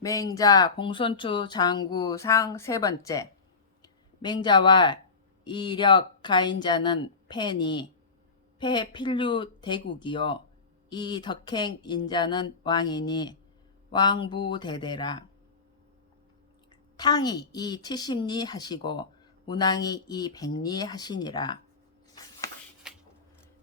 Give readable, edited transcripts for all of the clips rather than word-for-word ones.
맹자 공손추 장구상 세 번째. 맹자와 이력 가인자는 패니 패필류 대국이요 이 덕행 인자는 왕이니 왕부대대라. 탕이 이 70리 하시고 문왕이 이 100리 하시니라.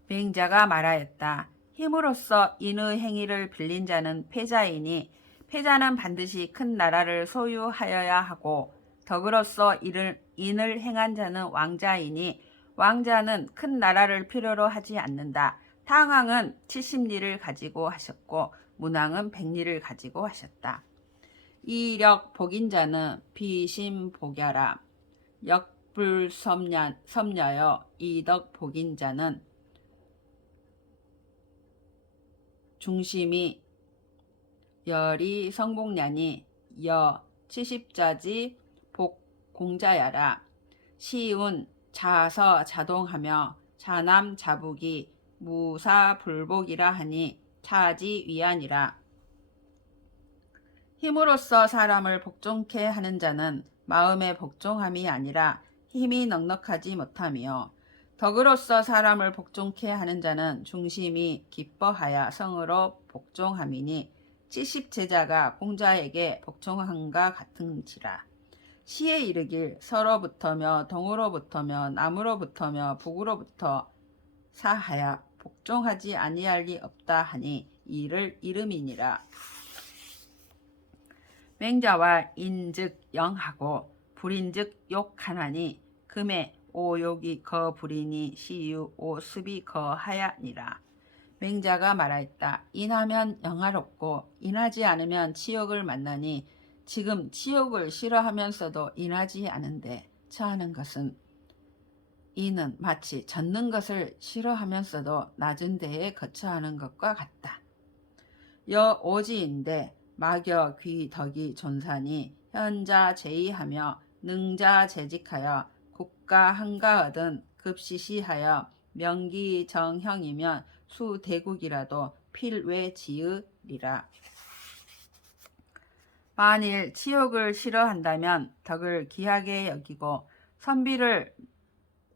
맹자가 말하였다. 힘으로써 인의 행위를 빌린 자는 패자이니 패자는 반드시 큰 나라를 소유하여야 하고 덕으로써 인을 행한 자는 왕자이니 왕자는 큰 나라를 필요로 하지 않는다. 탕왕은 70리를 가지고 하셨고 문왕은 100리를 가지고 하셨다. 이력 복인자는 비심복야라. 역불섭야여 이덕 복인자는 중심이 열이 성복냐니 여 70자지 복공자야라. 시운 자서 자동하며 자남 자북이 무사불복이라 하니 차지 위안이라. 힘으로써 사람을 복종케 하는 자는 마음의 복종함이 아니라 힘이 넉넉하지 못함이요 덕으로써 사람을 복종케 하는 자는 중심이 기뻐하여 성으로 복종함이니 70제자가 공자에게 복종함과 같은지라. 시에 이르길 서로부터며 동으로부터며 남으로부터며 북으로부터 사하여 복종하지 아니할 리 없다 하니 이를 이름이니라. 맹자와 인즉 영하고 불인즉 욕하나니 금에 오욕이 거불이니 시유 오습이 거하야니라. 맹자가 말하였다. 인하면 영화롭고 인하지 않으면 치욕을 만나니 지금 치욕을 싫어하면서도 인하지 않은데 처하는 것은 이는 마치 젖는 것을 싫어하면서도 낮은 데에 거처하는 것과 같다. 여 오지인데 막여 귀 덕이 존사니 현자 제의하며 능자 재직하여 국가 한가하든 급시시하여 명기 정형이면 수대국이라도 필외지으리라. 만일 치욕을 싫어한다면 덕을 귀하게 여기고 선비를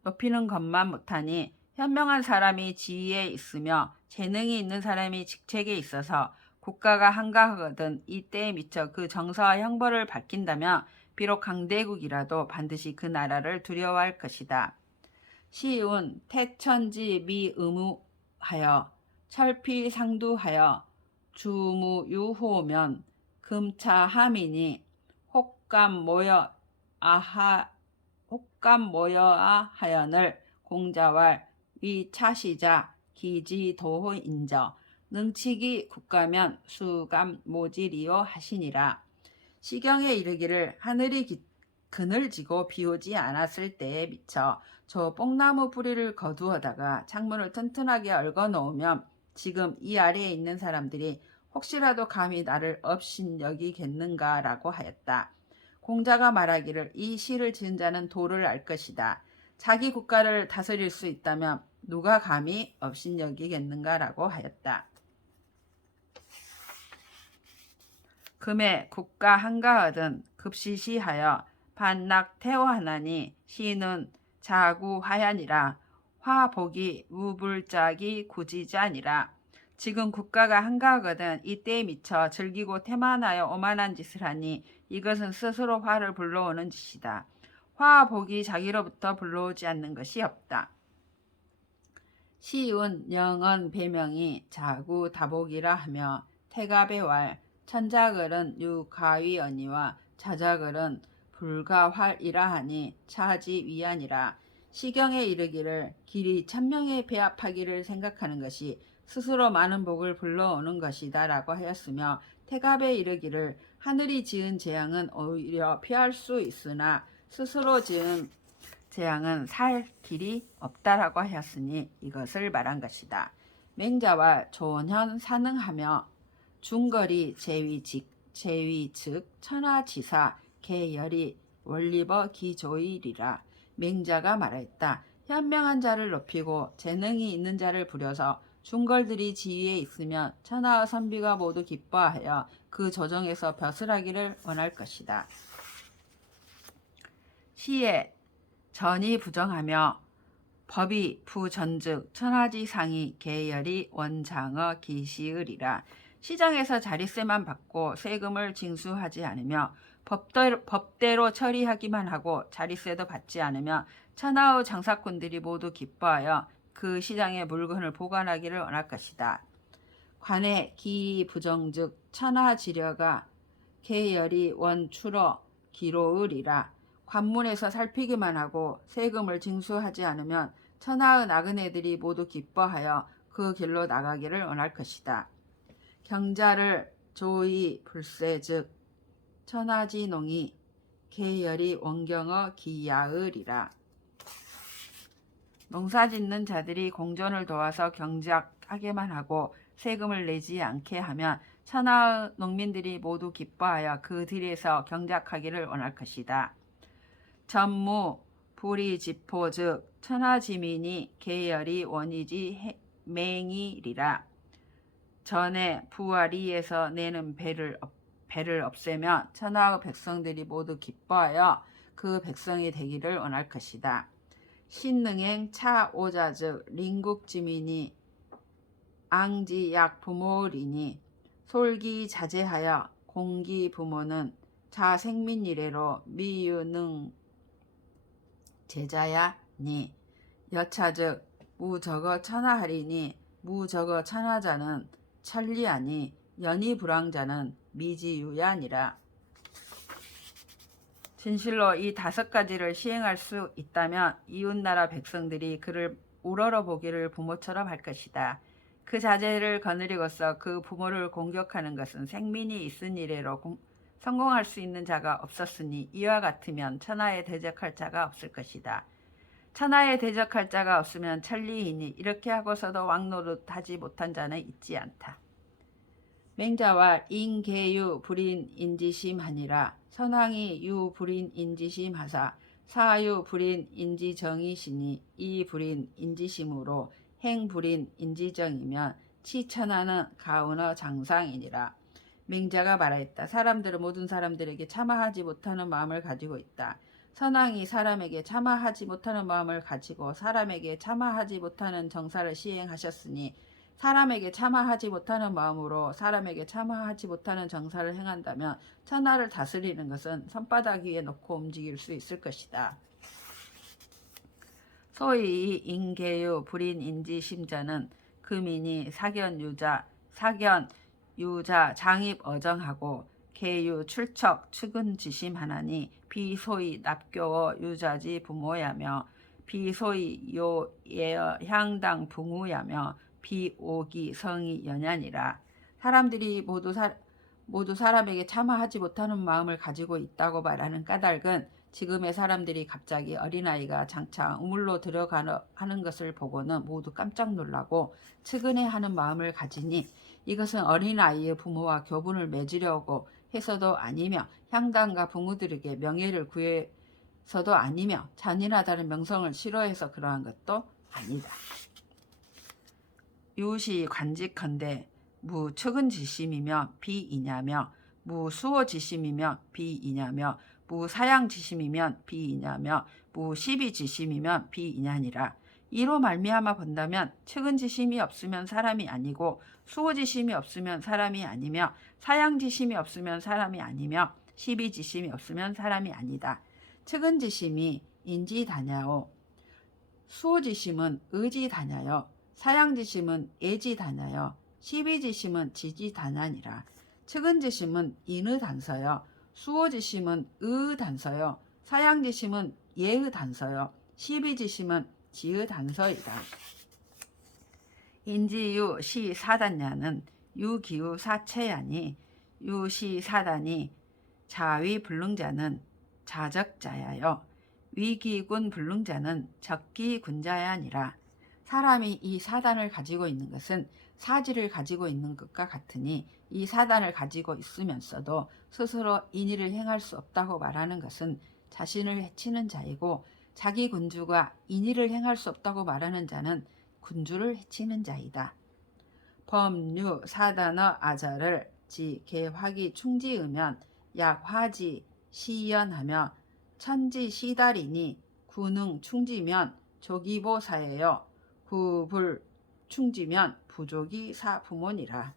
높이는 것만 못하니 현명한 사람이 지위에 있으며 재능이 있는 사람이 직책에 있어서 국가가 한가하거든 이때에 미쳐 그 정서와 형벌을 밝힌다면 비록 강대국이라도 반드시 그 나라를 두려워할 것이다. 시운 태천지 미의무하여 철피상두하여 주무유호면 금차함이니 혹감 모여아 하연을 공자왈 위차시자 기지도호인저 능치기 국가면 수감 모지리요 하시니라. 시경에 이르기를 하늘이 그늘지고 비오지 않았을 때에 미쳐 저 뽕나무 뿌리를 거두어다가 창문을 튼튼하게 얽어 놓으면 지금 이 아래에 있는 사람들이 혹시라도 감히 나를 업신여기겠는가라고 하였다. 공자가 말하기를 이 시를 지은 자는 도를 알 것이다. 자기 국가를 다스릴 수 있다면 누가 감히 업신여기겠는가라고 하였다. 금에 국가 한가하든 급시시하여 반낙태워하나니 시는 자구하야니라. 화복이 무불짝이 구지자니라. 지금 국가가 한가하거든 이때에 미쳐 즐기고 태만하여 오만한 짓을 하니 이것은 스스로 화를 불러오는 짓이다. 화복이 자기로부터 불러오지 않는 것이 없다. 시운 영언 배명이 자구다복이라 하며 태갑의 왈 천자글은 유가위언니와 자자글은 불가활이라 하니 차지 위안이라. 시경에 이르기를 길이 천명에 배합하기를 생각하는 것이 스스로 많은 복을 불러오는 것이다 라고 하였으며 태갑에 이르기를 하늘이 지은 재앙은 오히려 피할 수 있으나 스스로 지은 재앙은 살 길이 없다라고 하였으니 이것을 말한 것이다. 맹자와 조언현 사능하며 중거리 제위 즉 천하지사 계열이 원리버 기조일이라. 맹자가 말했다. 현명한 자를 높이고 재능이 있는 자를 부려서 중걸들이 지위에 있으면 천하의 선비가 모두 기뻐하여 그 조정에서 벼슬하기를 원할 것이다. 시에 전이 부정하며 법이 부전즉 천하지상이 계열이 원장어 기시으리라. 시장에서 자릿세만 받고 세금을 징수하지 않으며 법대로 처리하기만 하고 자릿세도 받지 않으며 천하의 장사꾼들이 모두 기뻐하여 그 시장의 물건을 보관하기를 원할 것이다. 관의 기부정즉 천하지려가 계열이 원추러 기로으리라. 관문에서 살피기만 하고 세금을 징수하지 않으면 천하의 나그네들이 모두 기뻐하여 그 길로 나가기를 원할 것이다. 경자를 조의 불세 즉 천하지농이 계열이 원경어 기야으리라. 농사짓는 자들이 공존을 도와서 경작하게만 하고 세금을 내지 않게 하면 천하의 농민들이 모두 기뻐하여 그 들에서 경작하기를 원할 것이다. 전무 불이지포 즉 천하지민이 계열이 원이지 맹이리라. 전에 부와리에서 내는 배를 없애며 천하의 백성들이 모두 기뻐하여 그 백성이 되기를 원할 것이다. 신능행 차오자 즉 링국지민이 앙지약 부모리니 솔기자제하여 공기 부모는 자생민이래로 미유능 제자야니. 여차즉 무저거 천하하리니 무저거 천하자는 천리하니 연이불황자는 미지유야니라. 진실로 이 5가지를 시행할 수 있다면 이웃나라 백성들이 그를 우러러 보기를 부모처럼 할 것이다. 그 자제를 거느리고서 그 부모를 공격하는 것은 생민이 있은 이래로 성공할 수 있는 자가 없었으니 이와 같으면 천하에 대적할 자가 없을 것이다. 천하에 대적할 자가 없으면 천리이니 이렇게 하고서도 왕노릇하지 못한 자는 있지 않다. 맹자와 인계유 불인인지심하니라. 선왕이 유 불인인지심하사 사유 불인인지정이시니 이 불인인지심으로 행 불인인지정이면 치천하는 가운어 장상이니라. 맹자가 말하였다. 사람들은 모든 사람들에게 참아하지 못하는 마음을 가지고 있다. 선왕이 사람에게 참아하지 못하는 마음을 가지고 사람에게 참아하지 못하는 정사를 시행하셨으니 사람에게 참아하지 못하는 마음으로 사람에게 참아하지 못하는 정사를 행한다면 천하를 다스리는 것은 손바닥 위에 놓고 움직일 수 있을 것이다. 소위 인계유 불인인지심자는 금인이 사견유자 장입 어정하고 계유 출척 측은지심하나니 비소위 납교어 유자지 부모야며 비소위 요예어 향당 붕우야며 비오기 성이 연야니라. 사람들이 모두 사람에게 참아하지 못하는 마음을 가지고 있다고 말하는 까닭은 지금의 사람들이 갑자기 어린아이가 장차 우물로 들어가는 것을 보고는 모두 깜짝 놀라고 측은해하는 마음을 가지니 이것은 어린아이의 부모와 교분을 맺으려고 해서도 아니며 향단과 부모들에게 명예를 구해서도 아니며 잔인하다는 명성을 싫어해서 그러한 것도 아니다. 유시 관직컨대 무측은지심이며 비이냐며 무수호지심이며 비이냐며 무사양지심이면 비이냐며 무시비지심이면 비이냐니라. 이로 말미암아 본다면 측은지심이 없으면 사람이 아니고 수호지심이 없으면 사람이 아니며 사양지심이 없으면 사람이 아니며 시비지심이 없으면 사람이 아니다. 측은지심이 인지다냐오 수호지심은 의지다냐요 사양지심은 애지다냐요 시비지심은 지지다냐니라. 측은지심은 인의단서요 수호지심은 의단서요 사양지심은 예의단서요 시비지심은 지의단서이다. 인지유 시사단야는 유기우 사체야니 유시사단이 자위불능자는 자적자야요 위기군 불능자는 적기군자야니라. 사람이 이 사단을 가지고 있는 것은 사지를 가지고 있는 것과 같으니 이 사단을 가지고 있으면서도 스스로 인의를 행할 수 없다고 말하는 것은 자신을 해치는 자이고 자기 군주가 인의를 행할 수 없다고 말하는 자는 군주를 해치는 자이다. 범류 사단어 아자를 지 개화기 충지으면 약화지 시연하며 천지 시달이니 구능 충지면 조기보사예요. 구불 충지면 부족이 사부모니라.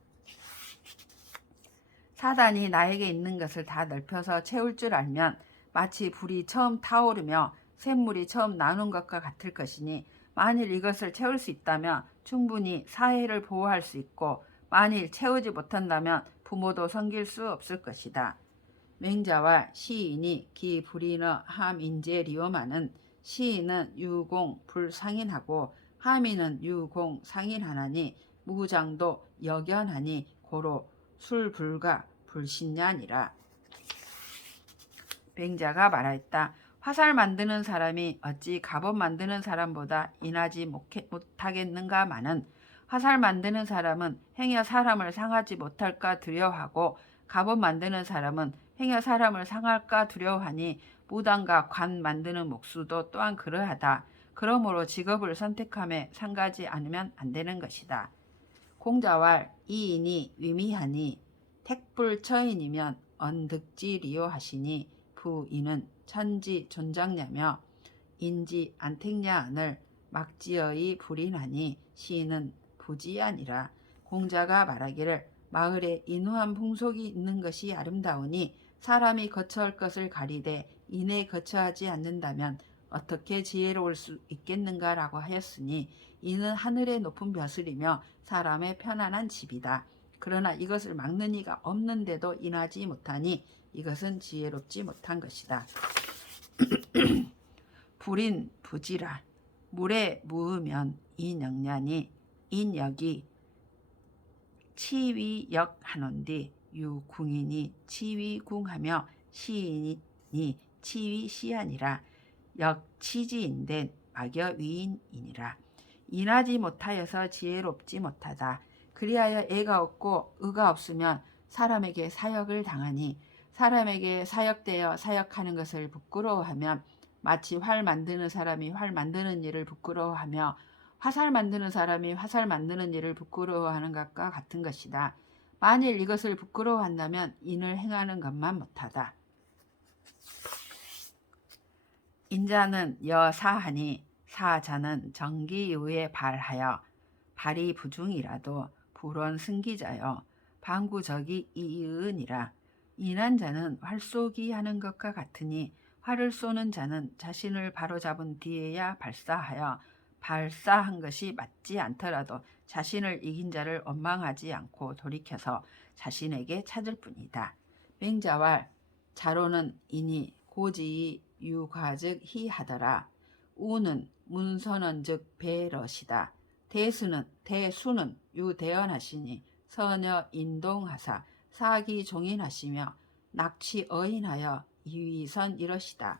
사단이 나에게 있는 것을 다 넓혀서 채울 줄 알면 마치 불이 처음 타오르며 샘물이 처음 나오는 것과 같을 것이니 만일 이것을 채울 수 있다면 충분히 사회를 보호할 수 있고 만일 채우지 못한다면 부모도 섬길 수 없을 것이다. 맹자와 시인이 기 불이너 함인제 리오마는 시인은 유공 불상인하고 함인은 유공 상인하나니 무장도 역연하니 고로 술불가 불신냐니라. 맹자가 말하였다. 화살 만드는 사람이 어찌 갑옷 만드는 사람보다 인하지 못하겠는가마는 화살 만드는 사람은 행여 사람을 상하지 못할까 두려워하고 갑옷 만드는 사람은 행여 사람을 상할까 두려워하니 무당과 관 만드는 목수도 또한 그러하다. 그러므로 직업을 선택함에 상가지 않으면 안 되는 것이다. 공자왈 이인이 위미하니 택불처인이면 언득지리요 하시니 부인은 천지 존장냐며 인지 안택냐언을 막지어이 불인하니 시인은 부지아니라. 공자가 말하기를 마을에 인후한 풍속이 있는 것이 아름다우니 사람이 거처할 것을 가리되 인에 거처하지 않는다면 어떻게 지혜로울 수 있겠는가라고 하였으니 이는 하늘의 높은 벼슬이며 사람의 편안한 집이다. 그러나 이것을 막는 이가 없는데도 인하지 못하니 이것은 지혜롭지 못한 것이다. 불인 부지라. 물에 무으면 인역냐니 인역이 치위역하논디 유궁인이 치위궁하며 시인이 치위시하니라. 역치지인된 막여위인이니라. 인하지 못하여서 지혜롭지 못하다. 그리하여 애가 없고 의가 없으면 사람에게 사역을 당하니 사람에게 사역되어 사역하는 것을 부끄러워하면 마치 활 만드는 사람이 활 만드는 일을 부끄러워하며 화살 만드는 사람이 화살 만드는 일을 부끄러워하는 것과 같은 것이다. 만일 이것을 부끄러워한다면 인을 행하는 것만 못하다. 인자는 여사하니 사자는 정기 이후에 발하여 발이 부중이라도 불원 승기자여 방구적이 이의은이라. 인한 자는 활쏘기 하는 것과 같으니 활을 쏘는 자는 자신을 바로잡은 뒤에야 발사하여 발사한 것이 맞지 않더라도 자신을 이긴 자를 원망하지 않고 돌이켜서 자신에게 찾을 뿐이다. 맹자왈 자로는 이니 고지이 유과즉 희하더라. 우는 문선언즉 배러시다. 대수는 유대언하시니 서녀 인동하사 사기 종인하시며 낙취 어인하여 이위선 이러시다.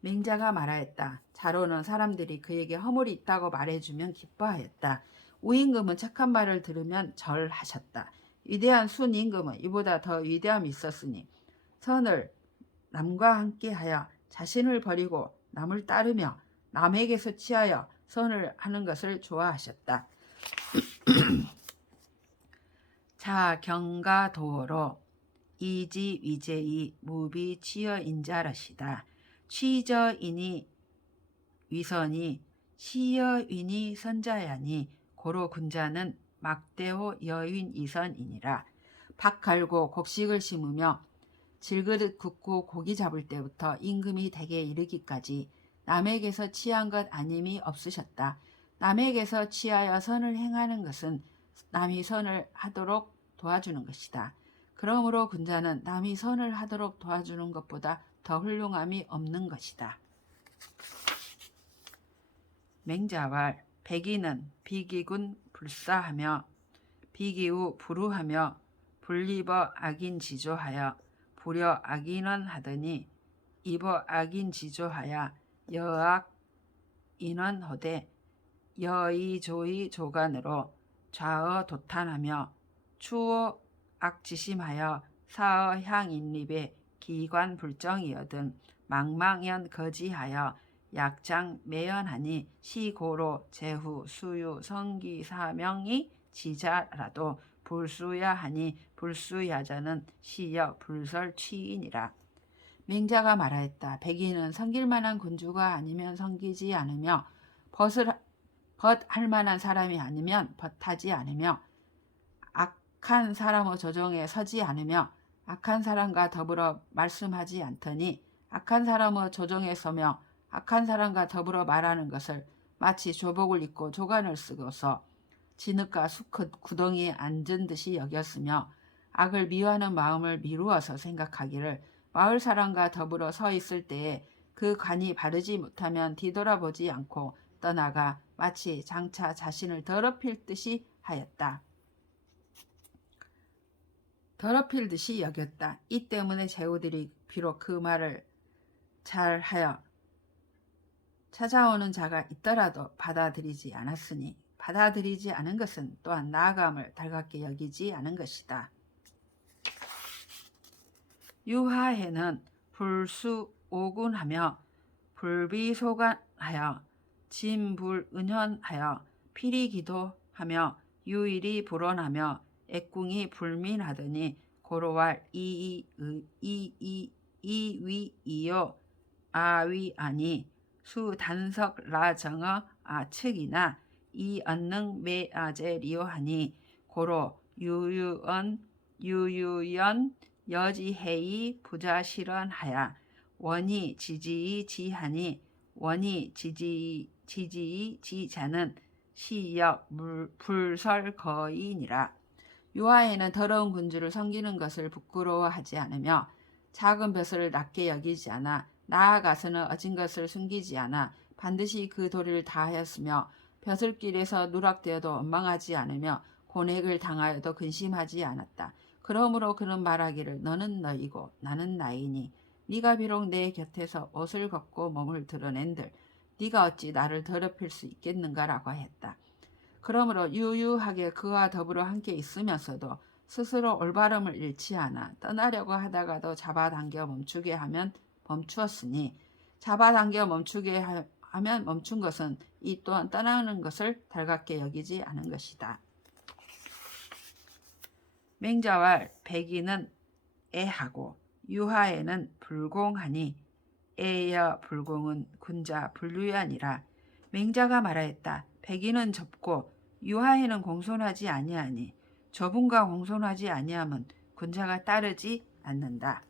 맹자가 말하였다. 자로는 사람들이 그에게 허물이 있다고 말해주면 기뻐하였다. 우임금은 착한 말을 들으면 절하셨다. 위대한 순임금은 이보다 더 위대함이 있었으니 선을 남과 함께하여 자신을 버리고 남을 따르며 남에게서 취하여 선을 하는 것을 좋아하셨다. 자경가도로 이지위제이 무비취여인자라시다. 취저이니 위선이 시여인이 선자야니 고로 군자는 막대호 여인 이선이니라. 박 갈고 곡식을 심으며 질그릇 굽고 고기 잡을 때부터 임금이 댁에 이르기까지 남에게서 취한 것 아님이 없으셨다. 남에게서 취하여 선을 행하는 것은 남이 선을 하도록 도와주는 것이다. 그러므로 군자는 남이 선을 하도록 도와주는 것보다 더 훌륭함이 없는 것이다. 맹자왈 백인은 비기군 불사하며 비기우 불우하며 불리버 악인지조하여 불여 악인원 하더니 이버 악인지조하여 여악 인원허되 여의조의 조간으로 좌어 도탄하며 추어 악지심하여 사어 향인립에 기관 불정이여든 망망연 거지하여 약장 매연하니 시고로 제후 수유 성기 사명이 지자라도 불수야 하니 불수야자는 시여 불설취이니라. 맹자가 말하였다. 백인은 섬길 만한 군주가 아니면 섬기지 않으며 벗할 만한 사람이 아니면 벗하지 않으며 악한 사람의 조정에 서지 않으며 악한 사람과 더불어 말씀하지 않더니 악한 사람의 조정에 서며 악한 사람과 더불어 말하는 것을 마치 조복을 입고 조간을 쓰고서 진흙과 수컷 구덩이에 앉은 듯이 여겼으며 악을 미워하는 마음을 미루어서 생각하기를 마을 사람과 더불어 서 있을 때에 그 관이 바르지 못하면 뒤돌아보지 않고 떠나가 마치 장차 자신을 더럽힐 듯이 하였다. 더럽힐 듯이 여겼다. 이 때문에 제후들이 비록 그 말을 잘하여 찾아오는 자가 있더라도 받아들이지 않았으니 받아들이지 않은 것은 또한 나아감을 달갑게 여기지 않은 것이다. 유하에는 불수오군하며 불비소간하여 진불은현하여 피리기도하며 유일이 불원하며 액궁이 불민하더니 고로왈 이위이요 아위아니 수단석라정어 아측이나 이언능 매아제리오하니 고로 유유연 여지해이 부자실언하야 원이 지지이 지하니 원이 지지이 지자는 시역 불설거이니라. 유하에는 더러운 군주를 섬기는 것을 부끄러워하지 않으며 작은 벼슬을 낮게 여기지 않아 나아가서는 어진 것을 숨기지 않아 반드시 그 도리를 다하였으며 벼슬길에서 누락되어도 원망하지 않으며 고뇌를 당하여도 근심하지 않았다. 그러므로 그는 말하기를 너는 너이고 나는 나이니 네가 비록 내 곁에서 옷을 걷고 몸을 드러낸들 네가 어찌 나를 더럽힐 수 있겠는가라고 했다. 그러므로 유유하게 그와 더불어 함께 있으면서도 스스로 올바름을 잃지 않아 떠나려고 하다가도 잡아당겨 멈추게 하면 멈추었으니 잡아당겨 멈추게 하면 멈춘 것은 이 또한 떠나는 것을 달갑게 여기지 않은 것이다. 맹자왈 백인은 애하고 유하에는 불공하니 애여 불공은 군자 불류야니라. 맹자가 말하였다. 백인은 좁고 유하에는 공손하지 아니하니 좁음과 공손하지 아니함은 군자가 따르지 않는다.